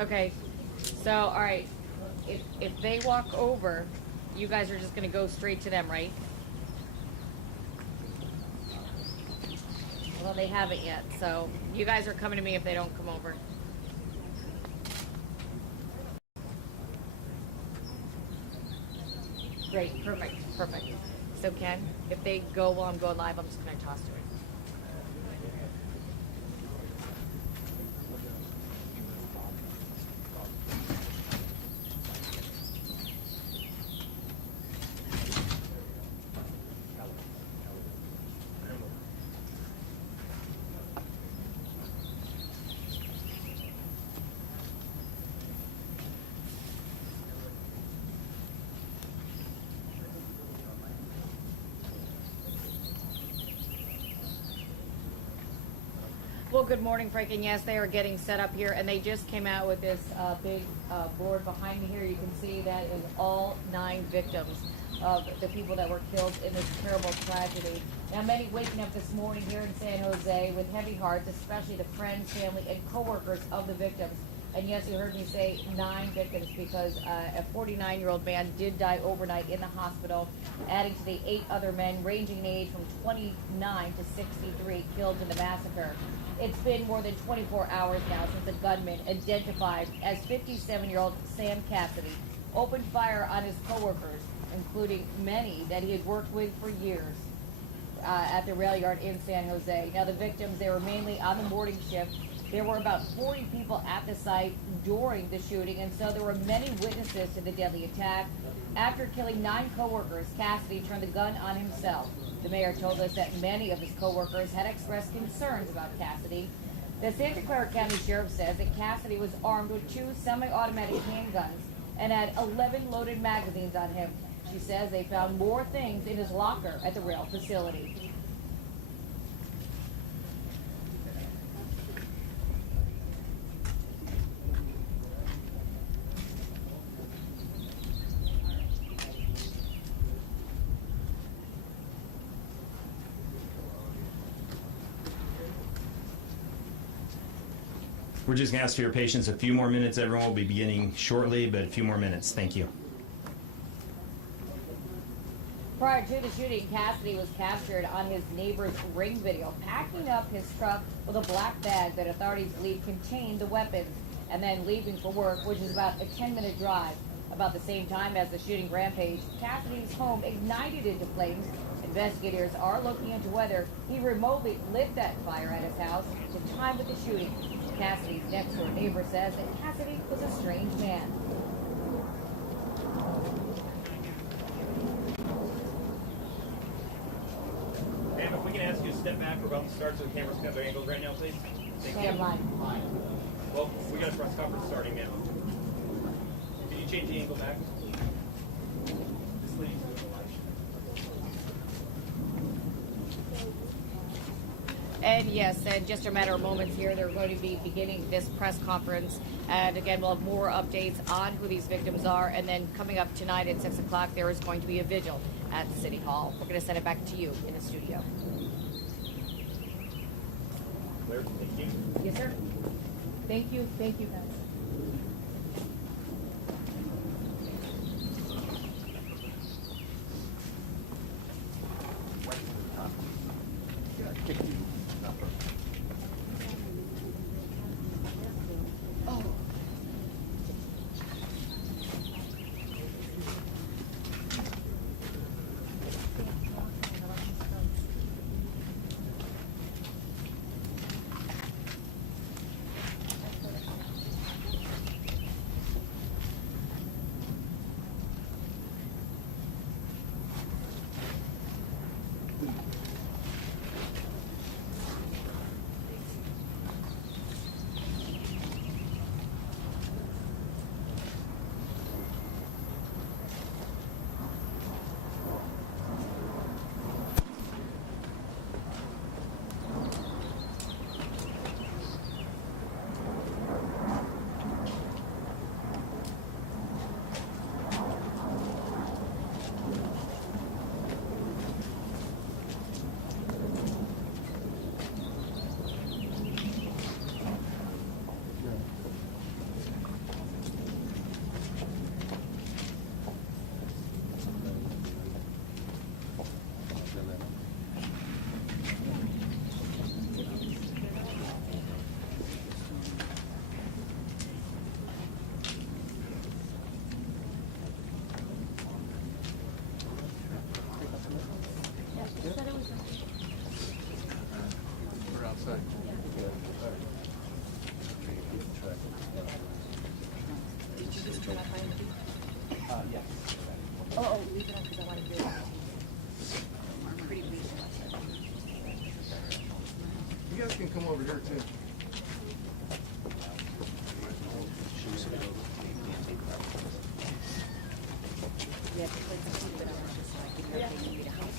Okay, so all right, if they walk over, you guys are just gonna go straight to them, right? Well, they haven't yet, so you guys are coming to me if they don't come over. Great, perfect, perfect. So Ken, if they go while I'm going live, I'm just gonna toss to it. Well, good morning, Frank. And yes, they are getting set up here, and they just came out with this big board behind me here. You can see that is all 9 victims of the people that were killed in this terrible tragedy. Now, many waking up this morning here in San Jose with heavy hearts, especially the friends, family, and coworkers of the victims. And yes, you heard me say 9 victims because a 49-year-old man did die overnight in the hospital, adding to the 8 other men ranging in age from 29 to 63 killed in the massacre. It's been more than 24 hours now since a gunman identified as 57-year-old Sam Cassidy opened fire on his coworkers, including many that he had worked with for years at the Railyard in San Jose. Now, the victims, they were mainly on the morning shift. There were about 40 people at the site during the shooting, and so there were many witnesses to the deadly attack. After killing 9 coworkers, Cassidy turned the gun on himself. The mayor told us that many of his coworkers had expressed concerns about Cassidy. The Santa Clara County Sheriff says that Cassidy was armed with 2 semi-automatic handguns and had 11 loaded magazines on him. She says they found more things in his locker at the rail facility. We're just going to ask for your patience a few more minutes. Everyone will be beginning shortly, but a few more minutes. Thank you. Prior to the shooting, Cassidy was captured on his neighbor's Ring video, packing up his truck with a black bag that authorities believe contained the weapons, and then leaving for work, which is about a 10-minute drive. About the same time as the shooting rampage, Cassidy's home ignited into flames. Investigators are looking into whether he remotely lit that fire at his house to time with the shooting. Cassidy's next-door neighbor says that Cassidy was a strange man. Ma'am, if we can ask you to step back, we're about to start so the cameras cut their angles right now, please. Stand line. Well, we got a press conference starting, ma'am. Can you change the angle back? This leads to the light. And yes, in just a matter of moments here, they're going to be beginning this press conference. And again, we'll have more updates on who these victims are. And then coming up tonight at 6 o'clock, there is going to be a vigil at City Hall. We're going to send it back to you in the studio. Claire, thank you. Yes, sir. Thank you. Thank you, guys. Yeah. Oh, leave it up because I want to hear it. Pretty please. You guys can come over here too. Yeah, because I keep it on just so I can know they need me to help.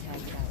Tag it out.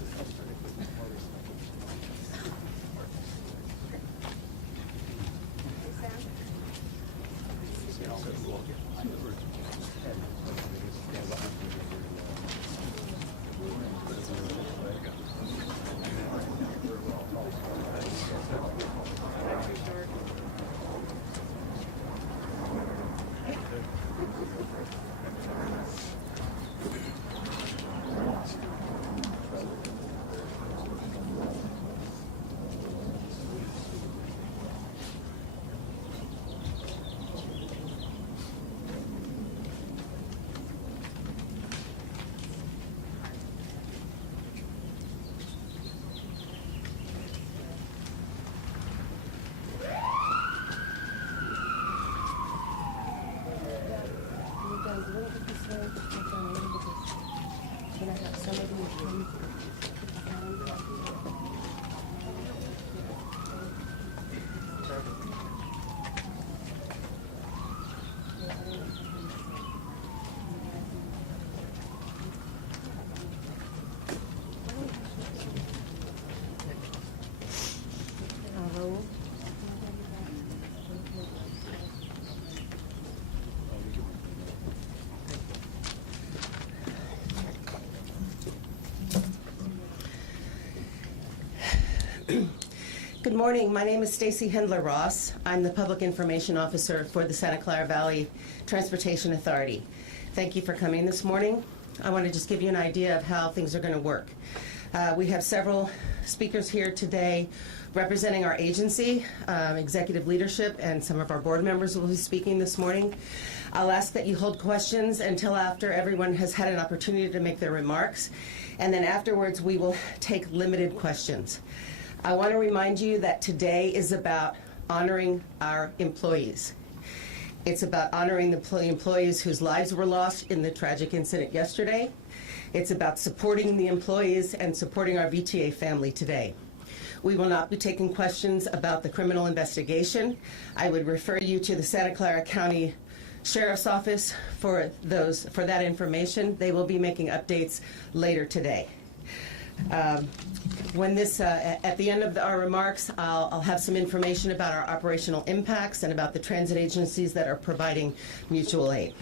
Good morning. My name is Stacy Hendler Ross. I'm the Public Information Officer for the Santa Clara Valley Transportation Authority. Thank you for coming this morning. I want to just give you an idea of how things are going to work. We have several speakers here today representing our agency, executive leadership, and some of our board members will be speaking this morning. I'll ask that you hold questions until after everyone has had an opportunity to make their remarks, and then afterwards we will take limited questions. I want to remind you that today is about honoring our employees. It's about honoring the employees whose lives were lost in the tragic incident yesterday. It's about supporting the employees and supporting our VTA family today. We will not be taking questions about the criminal investigation. I would refer you to the Santa Clara County Sheriff's Office for that information. They will be making updates later today. At the end of our remarks, I'll have some information about our operational impacts and about the transit agencies that are providing mutual aid.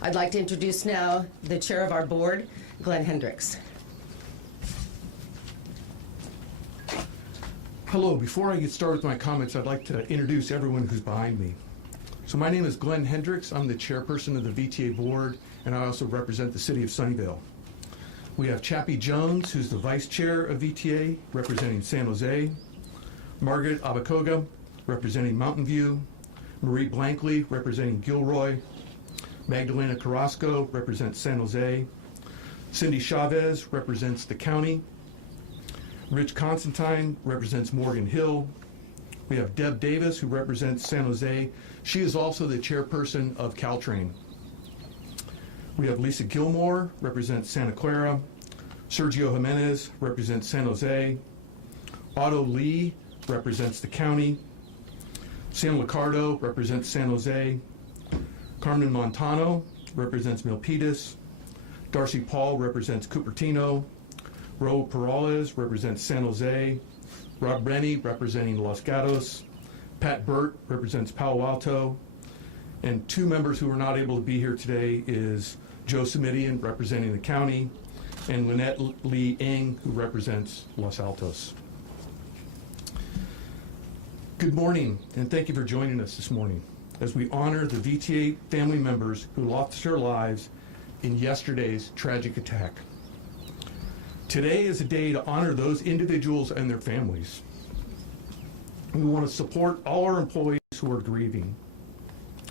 I'd like to introduce now the chair of our board, Glenn Hendricks. Hello, before I get started with my comments, I'd like to introduce everyone who's behind me. So my name is Glenn Hendricks. I'm the chairperson of the VTA board, and I also represent the city of Sunnyvale. We have Chappie Jones, who's the vice chair of VTA, representing San Jose, Margaret Abacoga, representing Mountain View, Marie Blankley, representing Gilroy, Magdalena Carrasco represents San Jose, Cindy Chavez represents the county, Rich Constantine represents Morgan Hill. We have Deb Davis, who represents San Jose. She is also the chairperson of Caltrain. We have Lisa Gilmore, represents Santa Clara. Sergio Jimenez represents San Jose. Otto Lee represents the county. Sam Licardo represents San Jose. Carmen Montano represents Milpitas. Darcy Paul represents Cupertino. Raul Peralez represents San Jose. Rob Rennie representing Los Gatos. Pat Burt represents Palo Alto. And two members who are not able to be here today is Joe Simidian representing the county and Lynette Lee Ng, who represents Los Altos. Good morning, and thank you for joining us this morning as we honor the VTA family members who lost their lives in yesterday's tragic attack. Today is a day to honor those individuals and their families. We want to support all our employees who are grieving,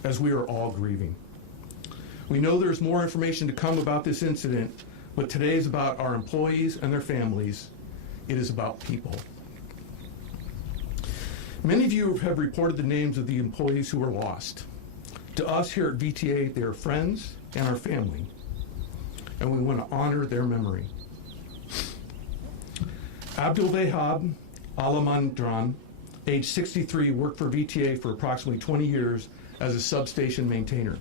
as we are all grieving. We know there's more information to come about this incident, but today is about our employees and their families. It is about people. Many of you have reported the names of the employees who were lost. To us here at VTA, they are friends and our family, and we want to honor their memory. Abdul Wahab Alamandran, age 63, worked for VTA for approximately 20 years as a substation maintainer.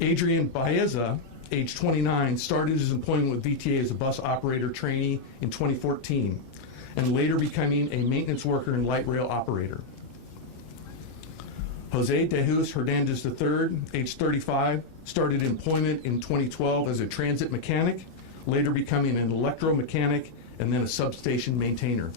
Adrian Baeza, age 29, started his employment with VTA as a bus operator trainee in 2014, and later becoming a maintenance worker and light rail operator. Jose de Jesus Hernandez III, age 35, started employment in 2012 as a transit mechanic, later becoming an electromechanic and then a substation maintainer.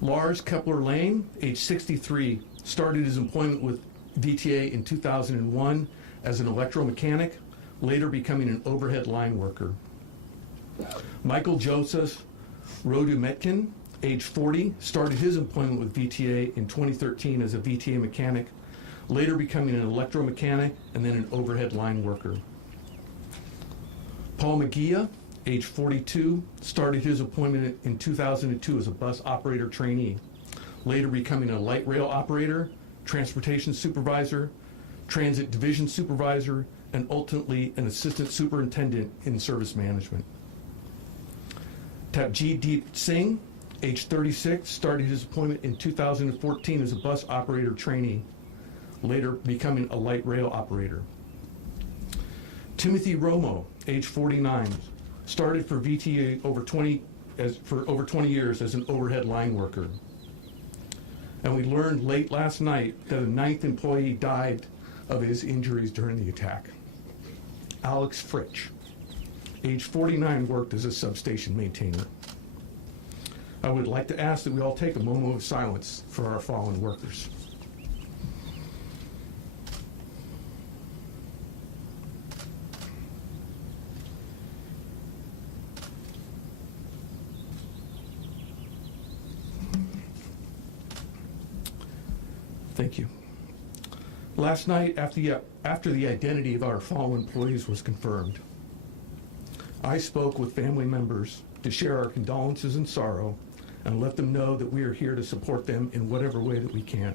Lars Kepler Lane, age 63, started his employment with VTA in 2001 as an electromechanic, later becoming an overhead line worker. Michael Joseph Rodumetkin, age 40, started his employment with VTA in 2013 as a VTA mechanic, later becoming an electromechanic and then an overhead line worker. Paul McGee, age 42, started his employment in 2002 as a bus operator trainee, later becoming a light rail operator, transportation supervisor, transit division supervisor, and ultimately an assistant superintendent in service management. Tapjeet Singh, age 36, started his employment in 2014 as a bus operator trainee, later becoming a light rail operator. Timothy Romo, age 49, started for VTA for over 20 years as an overhead line worker. And we learned late last night that a 9th employee died of his injuries during the attack. Alex Fritsch, age 49, worked as a substation maintainer. I would like to ask that we all take a moment of silence for our fallen workers. Thank you. Last night, after the identity of our fallen employees was confirmed, I spoke with family members to share our condolences and sorrow and let them know that we are here to support them in whatever way that we can.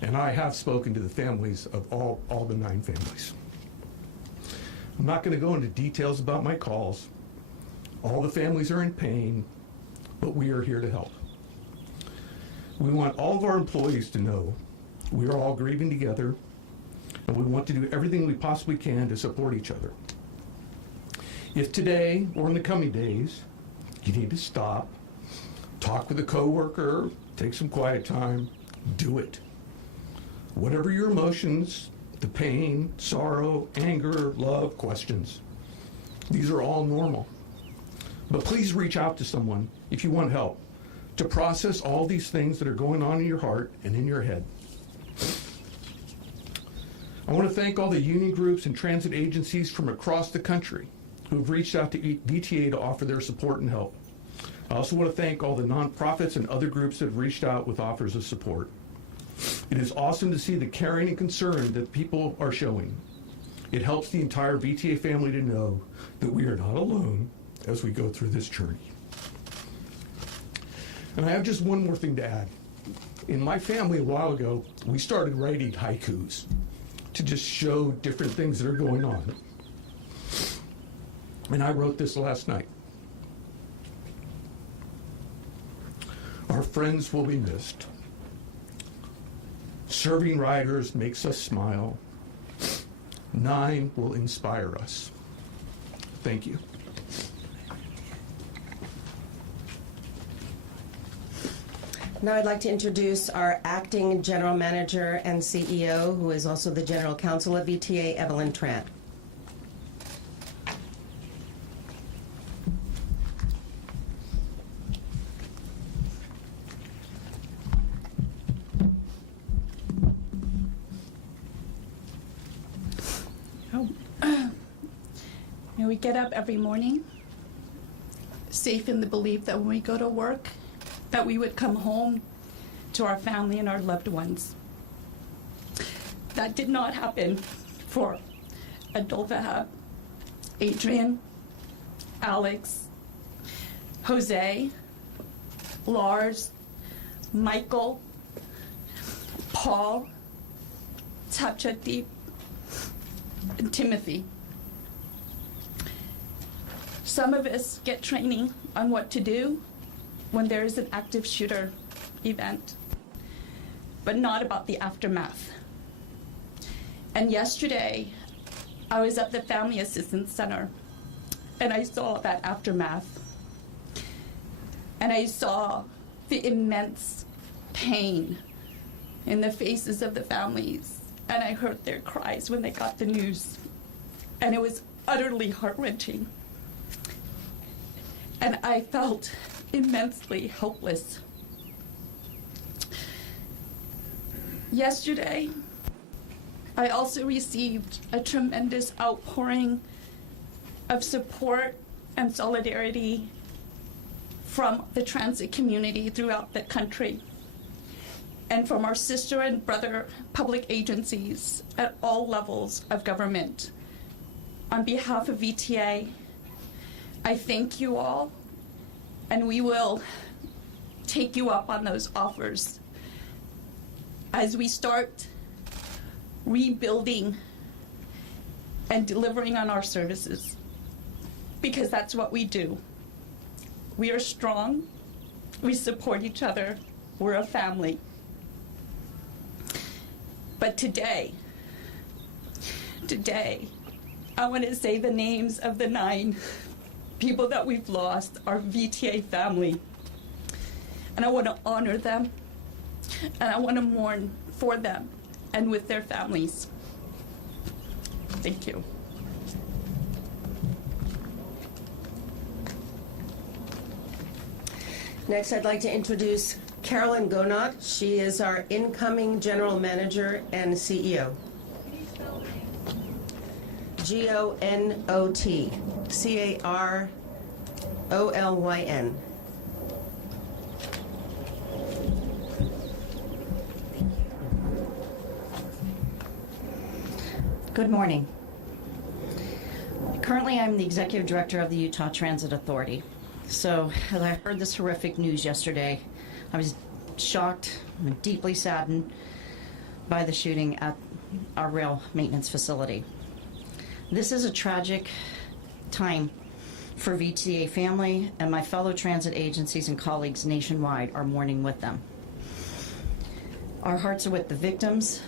And I have spoken to the families of all the 9 families. I'm not going to go into details about my calls. All the families are in pain, but we are here to help. We want all of our employees to know we are all grieving together, and we want to do everything we possibly can to support each other. If today or in the coming days you need to stop, talk with a coworker, take some quiet time, do it. Whatever your emotions, the pain, sorrow, anger, love, questions, these are all normal. But please reach out to someone if you want help to process all these things that are going on in your heart and in your head. I want to thank all the union groups and transit agencies from across the country who have reached out to VTA to offer their support and help. I also want to thank all the nonprofits and other groups that have reached out with offers of support. It is awesome to see the caring and concern that people are showing. It helps the entire VTA family to know that we are not alone as we go through this journey. And I have just one more thing to add. In my family a while ago, we started writing haikus to just show different things that are going on. And I wrote this last night. Our friends will be missed. Serving riders makes us smile. 9 will inspire us. Thank you. Now I'd like to introduce our acting general manager and CEO, who is also the general counsel of VTA, Evelyn Trant. We get up every morning, safe in the belief that when we go to work, that we would come home to our family and our loved ones. That did not happen for Adolfo, Adrian, Alex, Jose, Lars, Michael, Paul, Tapchadeep, and Timothy. Some of us get training on what to do when there is an active shooter event, but not about the aftermath. And yesterday, I was at the Family Assistance Center, and I saw that aftermath. And I saw the immense pain in the faces of the families, and I heard their cries when they got the news. And it was utterly heart-wrenching. And I felt immensely helpless. Yesterday, I also received a tremendous outpouring of support and solidarity from the transit community throughout the country, and from our sister and brother public agencies at all levels of government. On behalf of VTA, I thank you all, and we will take you up on those offers as we start rebuilding and delivering on our services, because that's what we do. We are strong, we support each other, we're a family. But today, I want to say the names of the 9 people that we've lost, our VTA family. And I want to honor them, and I want to mourn for them and with their families. Thank you. Next, I'd like to introduce Carolyn Gonot. She is our incoming General Manager and CEO. Gonot, Carolyn. Good morning. Currently, I'm the Executive Director of the Utah Transit Authority. So, as I heard this horrific news yesterday, I was shocked and deeply saddened by the shooting at our rail maintenance facility. This is a tragic time for VTA family, and my fellow transit agencies and colleagues nationwide are mourning with them. Our hearts are with the victims,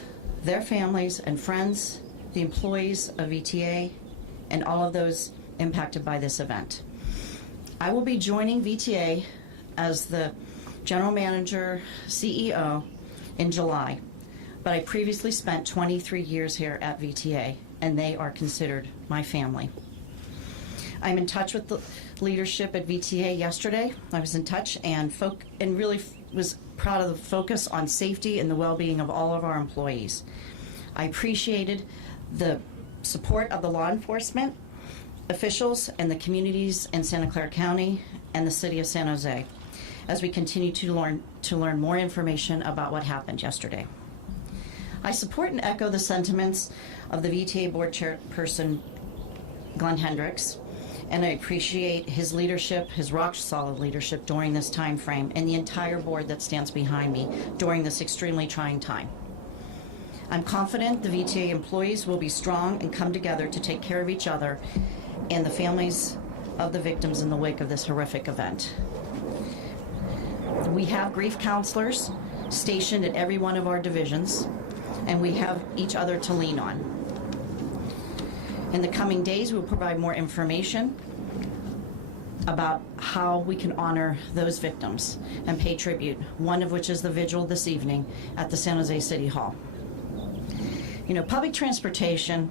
their families and friends, the employees of VTA, and all of those impacted by this event. I will be joining VTA as the General Manager, CEO in July, but I previously spent 23 years here at VTA, and they are considered my family. I'm in touch with the leadership at VTA yesterday. I was in touch and really was proud of the focus on safety and the well-being of all of our employees. I appreciated the support of the law enforcement officials and the communities in Santa Clara County and the city of San Jose as we continue to learn more information about what happened yesterday. I support and echo the sentiments of the VTA board chairperson, Glenn Hendricks, and I appreciate his leadership, his rock-solid leadership during this time frame, and the entire board that stands behind me during this extremely trying time. I'm confident the VTA employees will be strong and come together to take care of each other and the families of the victims in the wake of this horrific event. We have grief counselors stationed at every one of our divisions, and we have each other to lean on. In the coming days, we'll provide more information about how we can honor those victims and pay tribute, one of which is the vigil this evening at the San Jose City Hall. You know, public transportation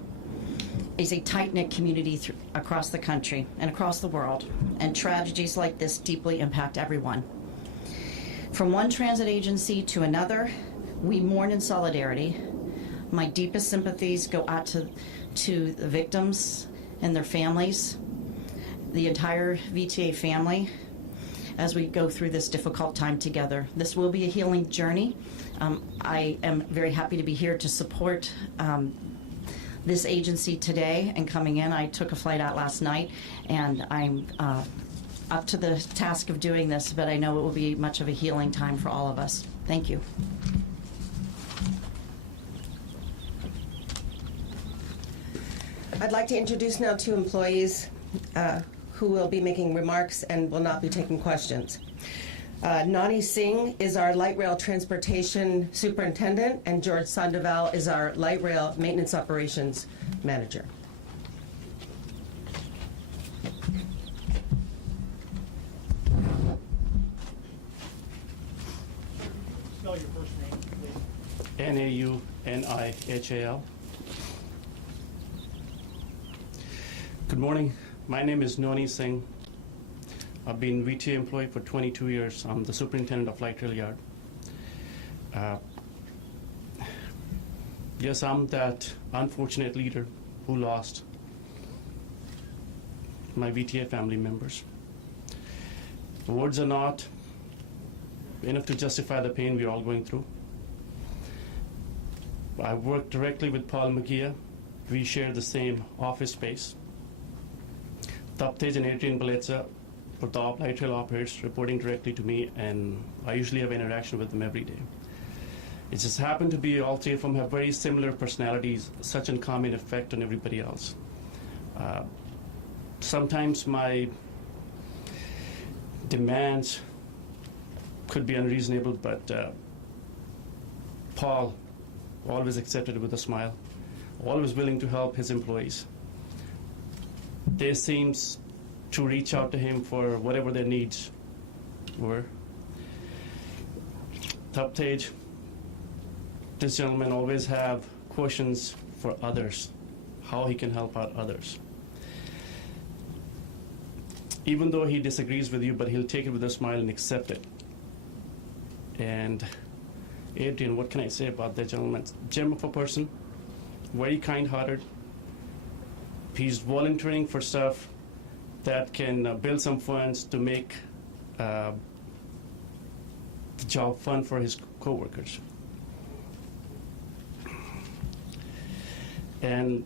is a tight-knit community across the country and across the world, and tragedies like this deeply impact everyone. From one transit agency to another, we mourn in solidarity. My deepest sympathies go out to the victims and their families, the entire VTA family, as we go through this difficult time together. This will be a healing journey. I am very happy to be here to support this agency today and coming in. I took a flight out last night, and I'm up to the task of doing this, but I know it will be much of a healing time for all of us. Thank you. I'd like to introduce now two employees who will be making remarks and will not be taking questions. Nani Singh is our light rail transportation superintendent, and George Sandoval is our light rail maintenance operations manager. Spell your first name, please. Naunihal. Good morning. My name is Nani Singh. I've been VTA employee for 22 years. I'm the superintendent of Light Railyard. Yes, I'm that unfortunate leader who lost my VTA family members. The words are not enough to justify the pain we're all going through. I work directly with Paul McGeeh. We share the same office space. Taptej and Adrian Beleza for the light rail operators reporting directly to me, and I usually have interaction with them every day. It just happened to be all three of them have very similar personalities, such a common effect on everybody else. Sometimes my demands could be unreasonable, but Paul always accepted it with a smile, always willing to help his employees. They seems to reach out to him for whatever their needs were. Taptej, this gentleman always have questions for others, how he can help out others. Even though he disagrees with you, but he'll take it with a smile and accept it. And Adrian, what can I say about that gentleman? Gem of a person, very kind-hearted. He's volunteering for stuff that can build some funds to make the job fun for his coworkers. And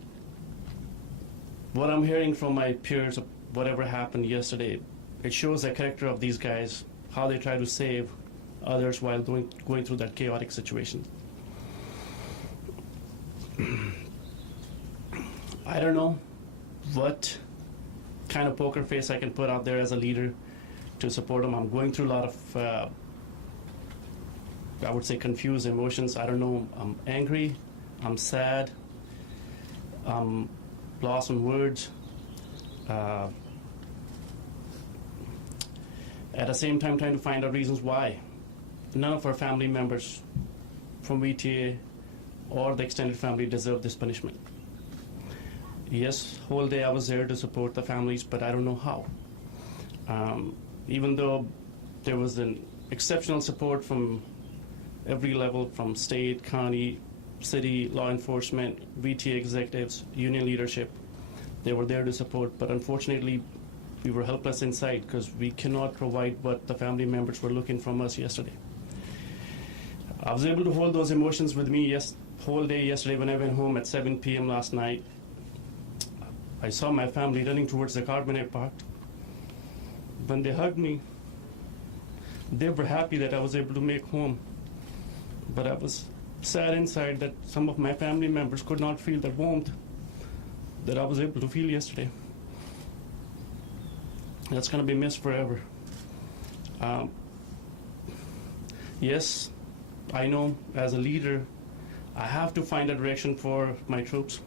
what I'm hearing from my peers of whatever happened yesterday, it shows the character of these guys, how they try to save others while going through that chaotic situation. I don't know what kind of poker face I can put out there as a leader to support them. I'm going through a lot of, I would say, confused emotions. I don't know. I'm angry. I'm sad. I'm lost in words. At the same time, trying to find out reasons why. None of our family members from VTA or the extended family deserve this punishment. Yes, whole day I was there to support the families, but I don't know how. Even though there was an exceptional support from every level, from state, county, city, law enforcement, VTA executives, union leadership, they were there to support, but unfortunately, we were helpless inside because we cannot provide what the family members were looking from us yesterday. I was able to hold those emotions with me whole day yesterday when I went home at 7 p.m. last night. I saw my family running towards the car when I parked. When they hugged me, they were happy that I was able to make home. But I was sad inside that some of my family members could not feel the warmth that I was able to feel yesterday. That's going to be missed forever. Yes, I know as a leader, I have to find a direction for my troops.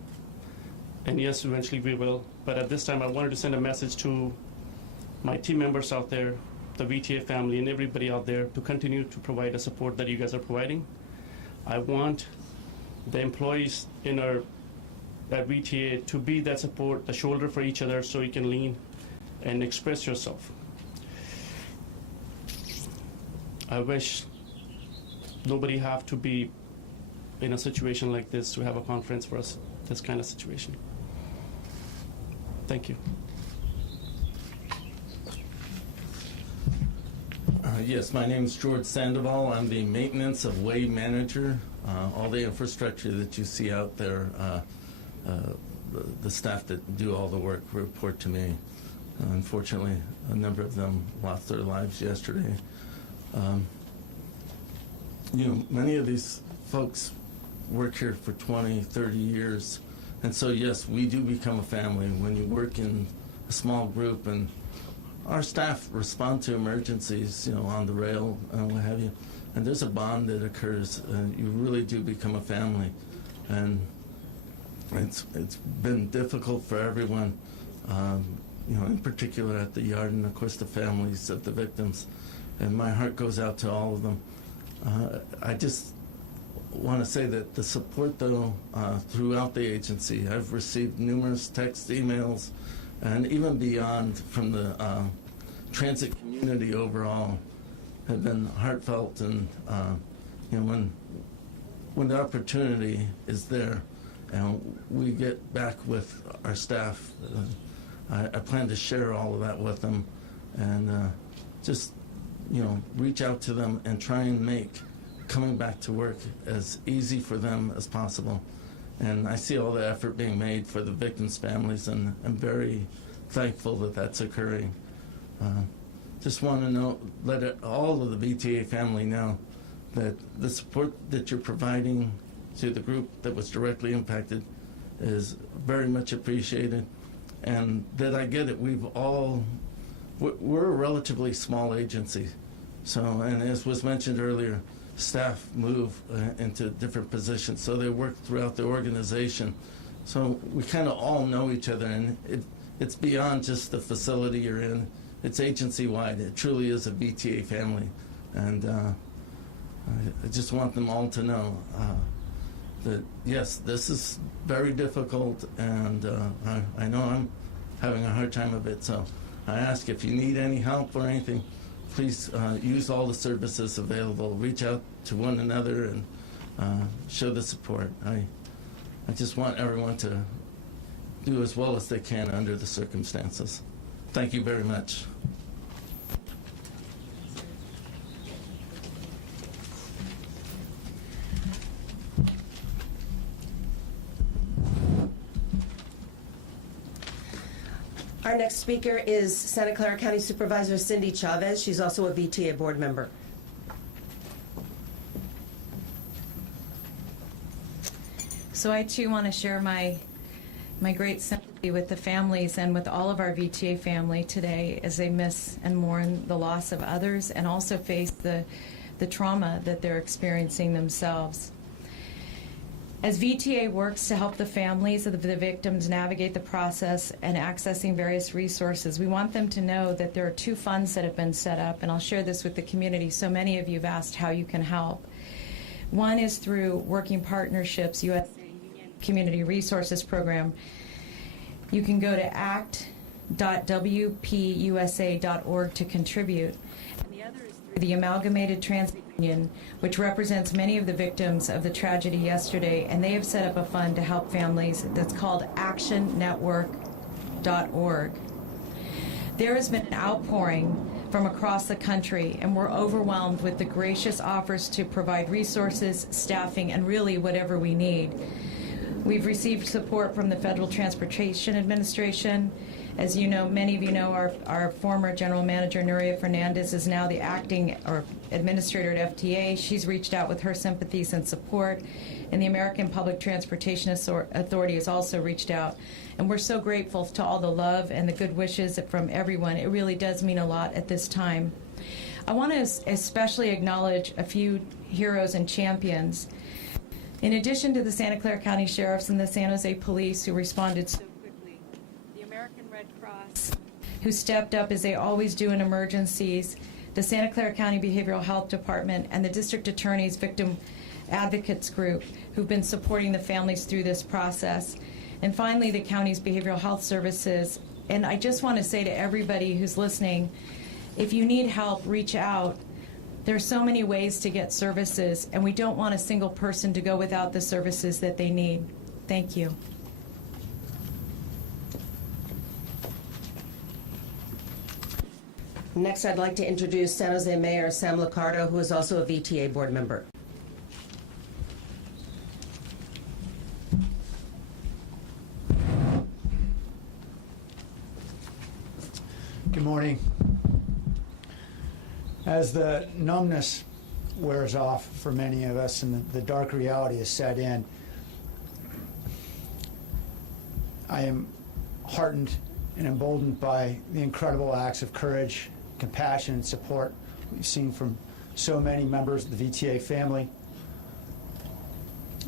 And yes, eventually we will. But at this time, I wanted to send a message to my team members out there, the VTA family, and everybody out there to continue to provide the support that you guys are providing. I want the employees at VTA to be that support, the shoulder for each other, so you can lean and express yourself. I wish nobody have to be in a situation like this to have a conference for us, this kind of situation. Thank you. Yes, my name is George Sandoval. I'm the maintenance of way manager. All the infrastructure that you see out there, the staff that do all the work report to me. Unfortunately, a number of them lost their lives yesterday. Many of these folks work here for 20, 30 years. And so, yes, we do become a family when you work in a small group, and our staff respond to emergencies, on the rail and what have you. And there's a bond that occurs, and you really do become a family. And it's been difficult for everyone, in particular at the yard, and of course the families of the victims. And my heart goes out to all of them. I just want to say that the support, though, throughout the agency, I've received numerous text, emails, and even beyond from the transit community overall, have been heartfelt. And when the opportunity is there, and we get back with our staff, I plan to share all of that with them, and just reach out to them and try and make coming back to work as easy for them as possible. And I see all the effort being made for the victims' families, and I'm very thankful that that's occurring. Just want to let all of the VTA family know that the support that you're providing to the group that was directly impacted is very much appreciated, and that I get it. We're a relatively small agency, and as was mentioned earlier, staff move into different positions, so they work throughout the organization. So we kind of all know each other, and it's beyond just the facility you're in. It's agency-wide. It truly is a VTA family, and I just want them all to know that, yes, this is very difficult, and I know I'm having a hard time of it, so I ask if you need any help or anything, please use all the services available. Reach out to one another and show the support. I just want everyone to do as well as they can under the circumstances. Thank you very much. Our next speaker is Santa Clara County Supervisor Cindy Chavez. She's also a VTA board member. So I too want to share my great sympathy with the families and with all of our VTA family today as they miss and mourn the loss of others and also face the trauma that they're experiencing themselves. As VTA works to help the families of the victims navigate the process and accessing various resources, we want them to know that there are two funds that have been set up, and I'll share this with the community. So many of you have asked how you can help. One is through Working Partnerships USA Union Community Resources Program. You can go to act.wpusa.org to contribute. And the other is through the Amalgamated Transit Union, which represents many of the victims of the tragedy yesterday, and they have set up a fund to help families that's called actionnetwork.org. There has been an outpouring from across the country, and we're overwhelmed with the gracious offers to provide resources, staffing, and really whatever we need. We've received support from the Federal Transportation Administration. As you know, many of you know, our former General Manager, Nuria Fernandez, is now the acting or administrator at FTA. She's reached out with her sympathies and support. And the American Public Transportation Authority has also reached out. And we're so grateful to all the love and the good wishes from everyone. It really does mean a lot at this time. I want to especially acknowledge a few heroes and champions. In addition to the Santa Clara County Sheriffs and the San Jose Police who responded so quickly, the American Red Cross, who stepped up as they always do in emergencies, the Santa Clara County Behavioral Health Department, and the District Attorney's Victim Advocates Group, who've been supporting the families through this process. And finally, the county's behavioral health services. And I just want to say to everybody who's listening, if you need help, reach out. There are so many ways to get services, and we don't want a single person to go without the services that they need. Thank you. Next, I'd like to introduce San Jose Mayor Sam Liccardo, who is also a VTA board member. morning. As the numbness wears off for many of us and the dark reality is set in, I am heartened and emboldened by the incredible acts of courage, compassion, and support we've seen from so many members of the VTA family,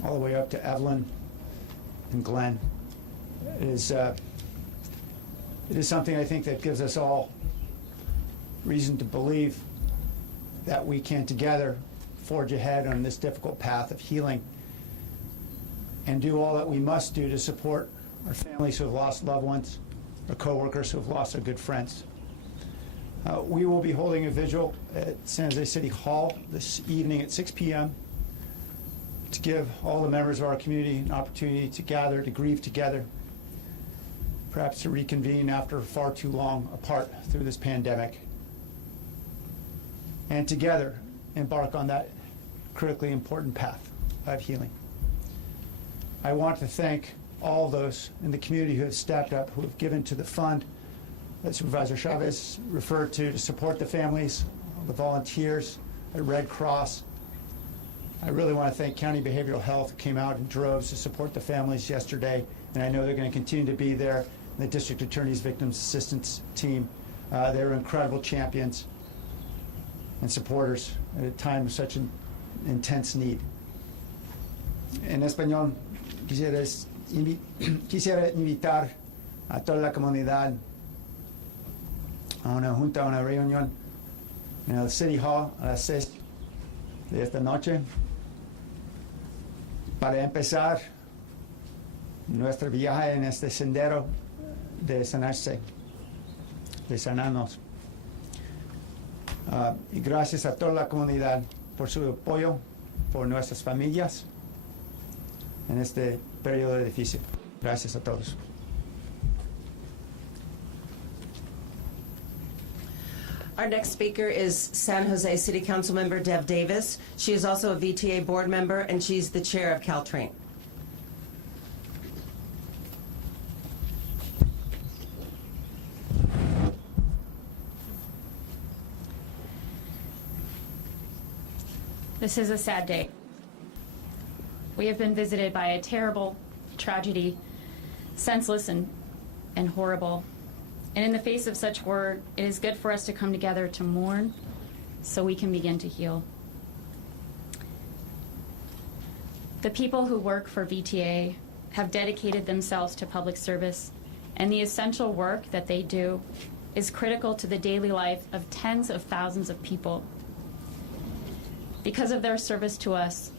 all the way up to Evelyn and Glenn. It is something I think that gives us all reason to believe that we can together forge ahead on this difficult path of healing and do all that we must do to support our families who have lost loved ones, our coworkers who have lost their good friends. We will be holding a vigil at San Jose City Hall this evening at 6 p.m. to give all the members of our community an opportunity to gather, to grieve together, perhaps to reconvene after far too long apart through this pandemic, and together embark on that critically important path of healing. I want to thank all those in the community who have stepped up, who have given to the fund that Supervisor Chavez referred to support the families, the volunteers at Red Cross. I really want to thank County Behavioral Health, who came out in droves to support the families yesterday, and I know they're going to continue to be there. And the District Attorney's Victims Assistance Team, they're incredible champions and supporters at a time of such an intense need. En español, quisiera invitar a toda la comunidad a una junta, a una reunión en el City Hall a las 6 de esta noche para empezar nuestro viaje en este sendero de sanarse, de sanarnos. Y gracias a toda la comunidad por su apoyo, por nuestras familias en este periodo difícil. Gracias a todos. Our next speaker is San Jose City Council member Deb Davis. She is also a VTA board member, and she's the chair of Caltrain. This is a sad day. We have been visited by a terrible tragedy, senseless and horrible. And in the face of such horror, it is good for us to come together to mourn so we can begin to heal. The people who work for VTA have dedicated themselves to public service, and the essential work that they do is critical to the daily life of tens of thousands of people. Because of their service to us,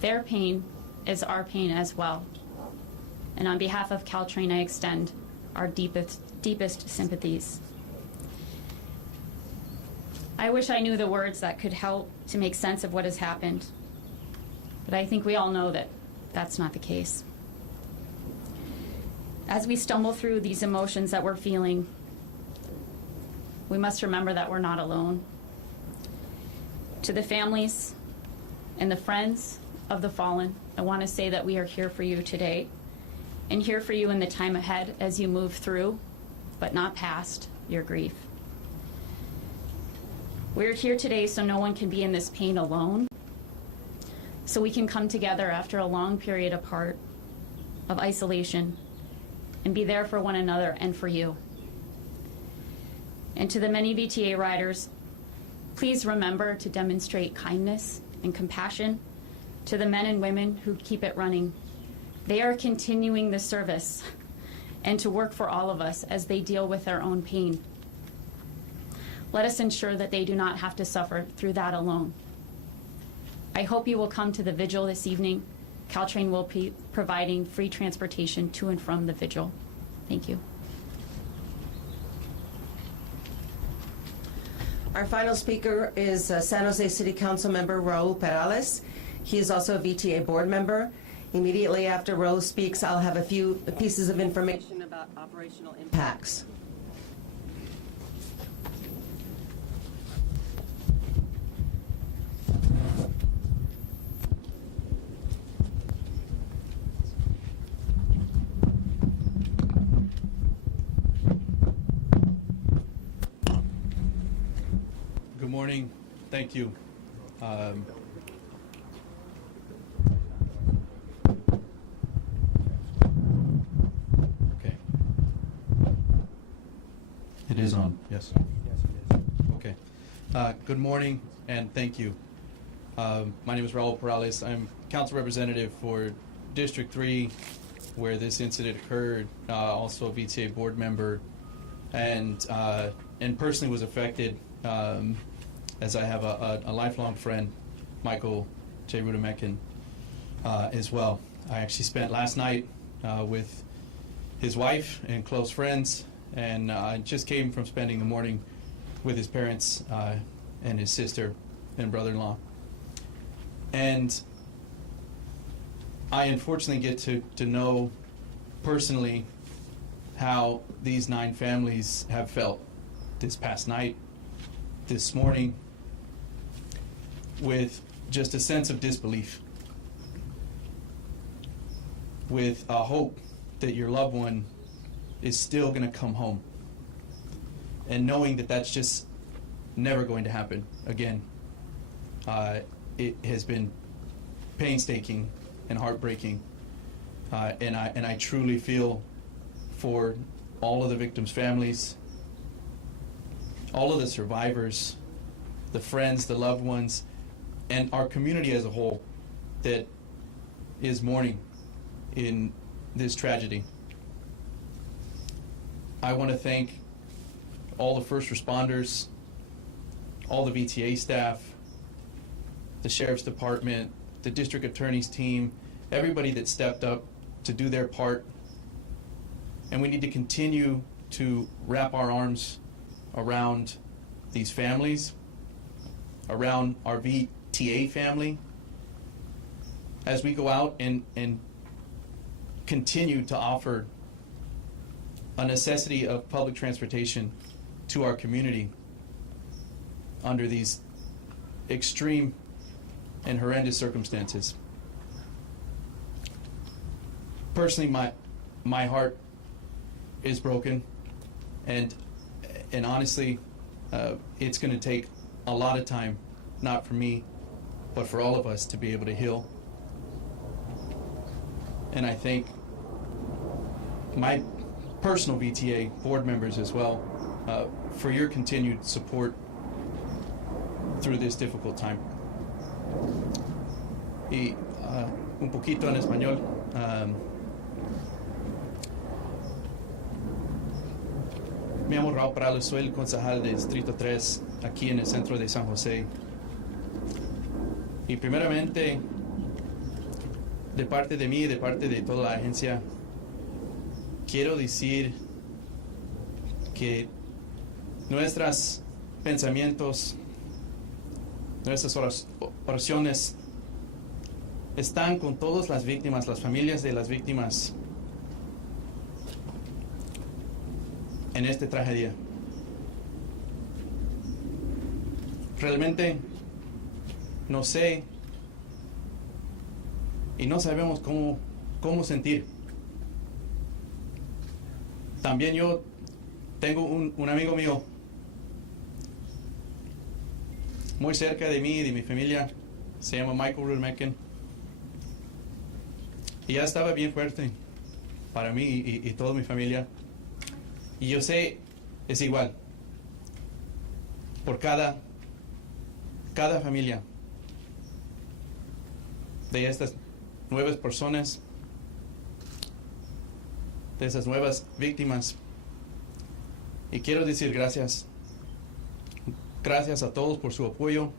their pain is our pain as well. And on behalf of Caltrain, I extend our deepest sympathies. I wish I knew the words that could help to make sense of what has happened, but I think we all know that that's not the case. As we stumble through these emotions that we're feeling, we must remember that we're not alone. To the families and the friends of the fallen, I want to say that we are here for you today and here for you in the time ahead as you move through, but not past, your grief. We're here today so no one can be in this pain alone, so we can come together after a long period apart of isolation and be there for one another and for you. And to the many VTA riders, please remember to demonstrate kindness and compassion to the men and women who keep it running. They are continuing the service and to work for all of us as they deal with their own pain. Let us ensure that they do not have to suffer through that alone. I hope you will come to the vigil this evening. Caltrain will be providing free transportation to and from the vigil. Thank you. Our final speaker is San Jose City Council member Raul Perales. He is also a VTA board member. Immediately after Raul speaks, I'll have a few pieces of information about operational impacts. Thank you. Okay. It is on, yes. Okay. Good morning, and thank you. My name is Raul Perales. I'm council representative for District 3, where this incident occurred, also a VTA board member, and personally was affected, as I have a lifelong friend, Michael J. Rudamekin, as well. I actually spent last night with his wife and close friends, and I just came from spending the morning with his parents and his sister and brother-in-law. And I unfortunately get to know personally how these 9 families have felt this past night, this morning, with just a sense of disbelief, with a hope that your loved one is still going to come home, and knowing that that's just never going to happen again. It has been painstaking and heartbreaking, and I truly feel for all of the victims' families, all of the survivors, the friends, the loved ones, and our community as a whole that is mourning in this tragedy. I want to thank all the first responders, all the VTA staff, the Sheriff's Department, the District Attorney's team, everybody that stepped up to do their part. And we need to continue to wrap our arms around these families, around our VTA family, as we go out and continue to offer a necessity of public transportation to our community under these extreme and horrendous circumstances. Personally, my heart is broken, and honestly, it's going to take a lot of time, not for me, but for all of us to be able to heal. And I thank my personal VTA board members as well for your continued support through this difficult time. Y un poquito en español. Me llamo Raúl Perales, soy el concejal de Distrito 3 aquí en el centro de San José. Y primeramente, de parte de mí y de parte de toda la agencia, quiero decir que nuestros pensamientos, nuestras oraciones están con todas las víctimas, las familias de las víctimas en esta tragedia. Realmente no sé y no sabemos cómo sentir. También yo tengo un amigo mío muy cerca de mí y de mi familia, se llama Michael Rudamekin, y ya estaba bien fuerte para mí y toda mi familia. Y yo sé, es igual por cada familia de estas nuevas personas, de esas nuevas víctimas. Y quiero decir gracias. Gracias a todos por su apoyo.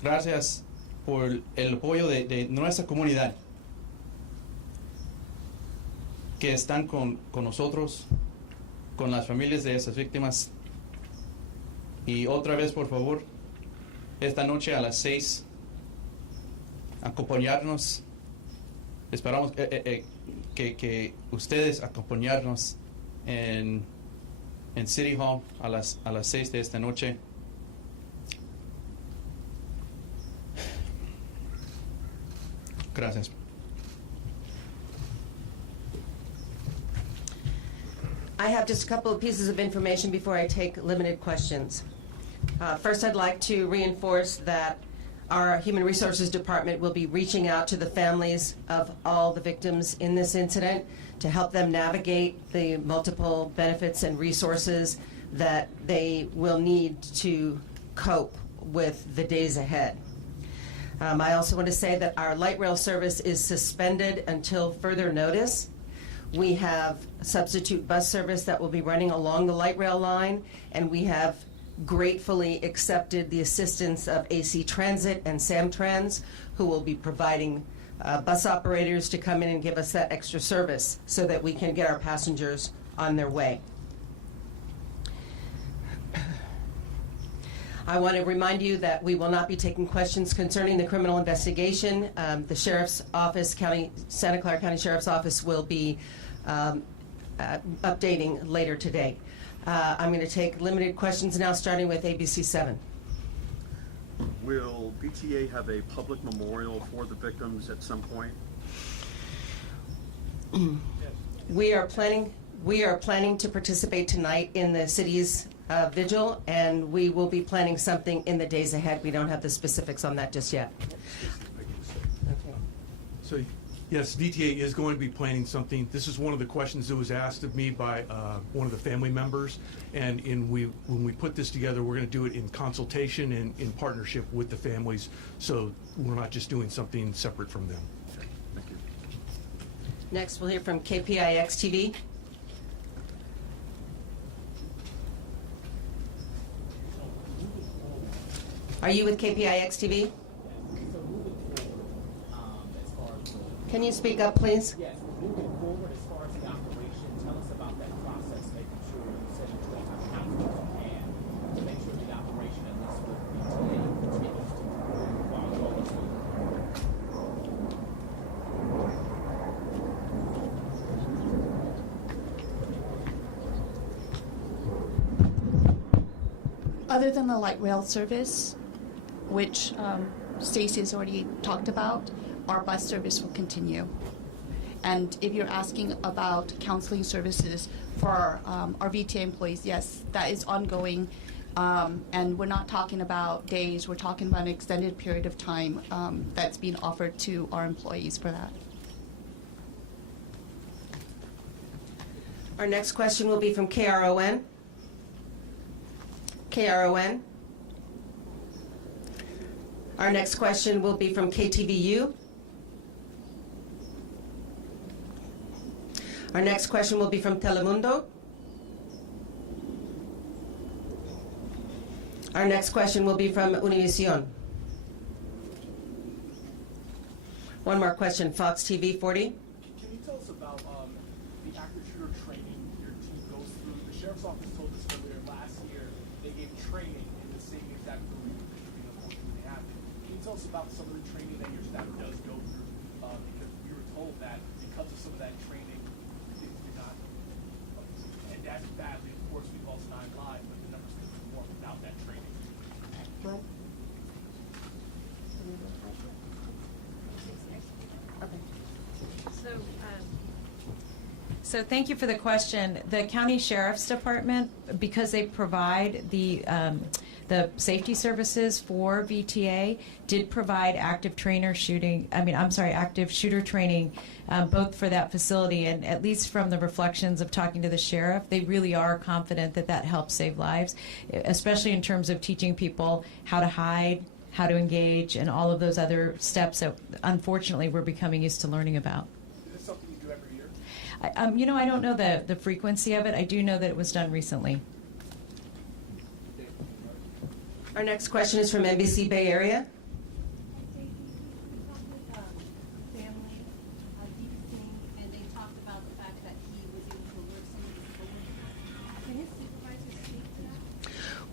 Gracias por el apoyo de nuestra comunidad que están con nosotros, con las familias de esas víctimas. Y otra vez, por favor, esta noche a las 6, acompañarnos. Esperamos que ustedes acompañarnos en City Hall a las 6 de esta noche. Gracias. I have just a couple of pieces of information before I take limited questions. First, I'd like to reinforce that our Human Resources Department will be reaching out to the families of all the victims in this incident to help them navigate the multiple benefits and resources that they will need to cope with the days ahead. I also want to say that our light rail service is suspended until further notice. We have substitute bus service that will be running along the light rail line, and we have gratefully accepted the assistance of AC Transit and Samtrans, who will be providing bus operators to come in and give us that extra service so that we can get our passengers on their way. I want to remind you that we will not be taking questions concerning the criminal investigation. The Sheriff's Office, Santa Clara County Sheriff's Office will be updating later today. I'm going to take limited questions now, starting with ABC 7. Will VTA have a public memorial for the victims at some point? We are planning to participate tonight in the city's vigil, and we will be planning something in the days ahead. We don't have the specifics on that just yet. Okay. So, yes, VTA is going to be planning something. This is one of the questions that was asked of me by one of the family members, and when we put this together, we're going to do it in consultation and in partnership with the families, so we're not just doing something separate from them. Okay, thank you. Next, we'll hear from KPIX TV. Are you with KPIX TV? Can you speak up, please? Yes, moving forward as far as the operation, tell us about that process, making sure you said you're doing how confident you can to make sure the operation at least with VTA continues to move while all is moving. Other than the light rail service, which Stacy has already talked about, our bus service will continue. And if you're asking about counseling services for our VTA employees, yes, that is ongoing. And we're not talking about days, we're talking about an extended period of time that's being offered to our employees for that. Our next question will be from KRON. KRON. Our next question will be from KTVU. Our next question will be from Telemundo. Our next question will be from Univision. One more question, Fox TV 40. Can you tell us about the active shooter training your team goes through? The Sheriff's Office told us earlier last year they gave training in the same exact building that the shooting unfortunately happened. Can you tell us about some of the training that your staff does go through? Because we were told that because of some of that training, things do not end as badly. Of course, we've lost 9 lives, but the numbers could be more without that training. What? So thank you for the question. The County Sheriff's Department, because they provide the safety services for VTA, did provide active shooter training, both for that facility, and at least from the reflections of talking to the sheriff, they really are confident that that helps save lives, especially in terms of teaching people how to hide, how to engage, and all of those other steps that unfortunately we're becoming used to learning about. Is this something you do every year? I don't know the frequency of it. I do know that it was done recently. Our next question is from NBC Bay Area.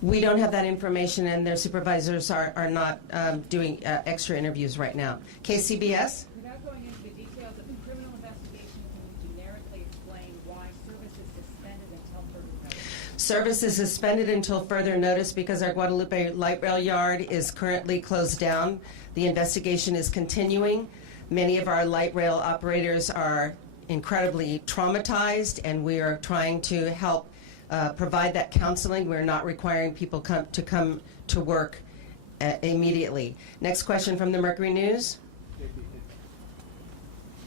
We don't have that information, and their supervisors are not doing extra interviews right now. KCBS? Without going into the details of the criminal investigation, can you generically explain why service is suspended until further notice? Service is suspended until further notice because our Guadalupe Light Rail Yard is currently closed down. The investigation is continuing. Many of our light rail operators are incredibly traumatized, and we are trying to help provide that counseling. We're not requiring people to come to work immediately. Next question from the Mercury News.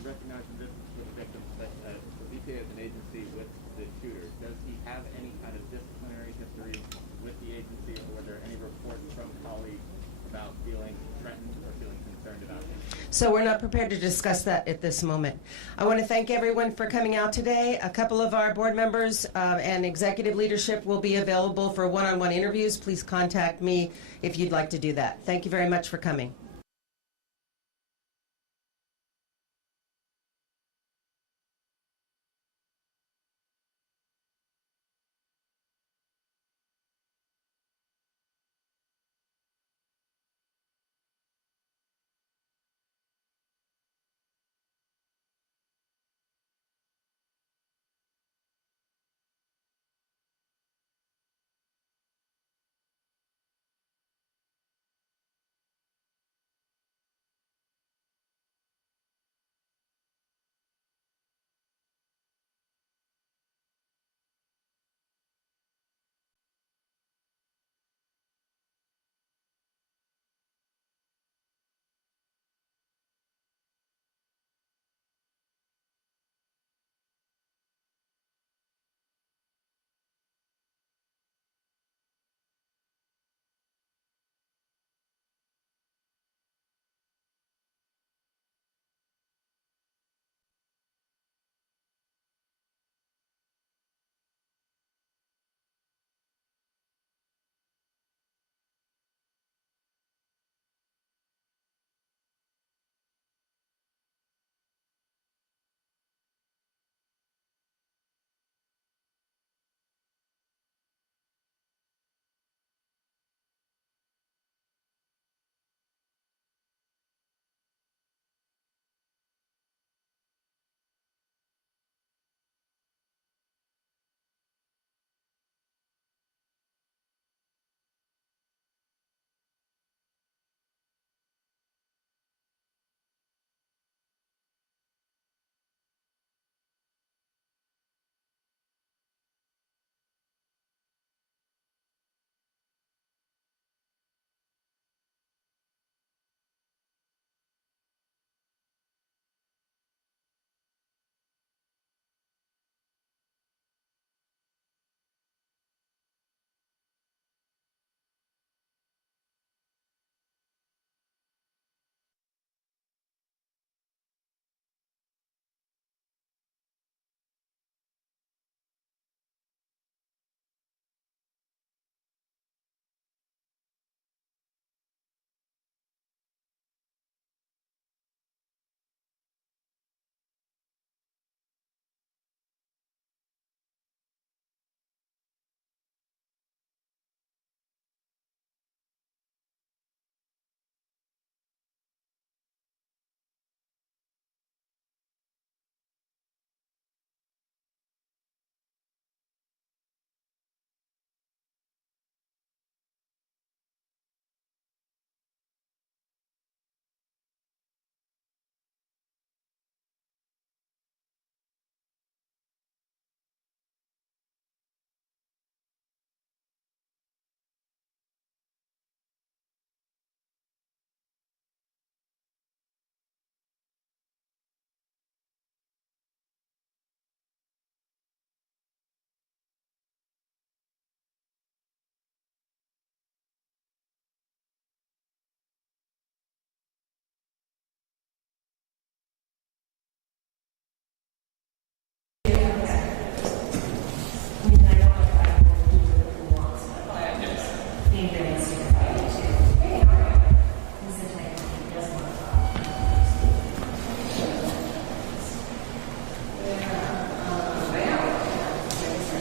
Recognizing this with the victims, that the VTA is an agency with the shooter. Does he have any kind of disciplinary history with the agency, or were there any reports from colleagues about feeling threatened or feeling concerned about him? So we're not prepared to discuss that at this moment. I want to thank everyone for coming out today. A couple of our board members and executive leadership will be available for one-on-one interviews. Please contact me if you'd like to do that. Thank you very much for coming.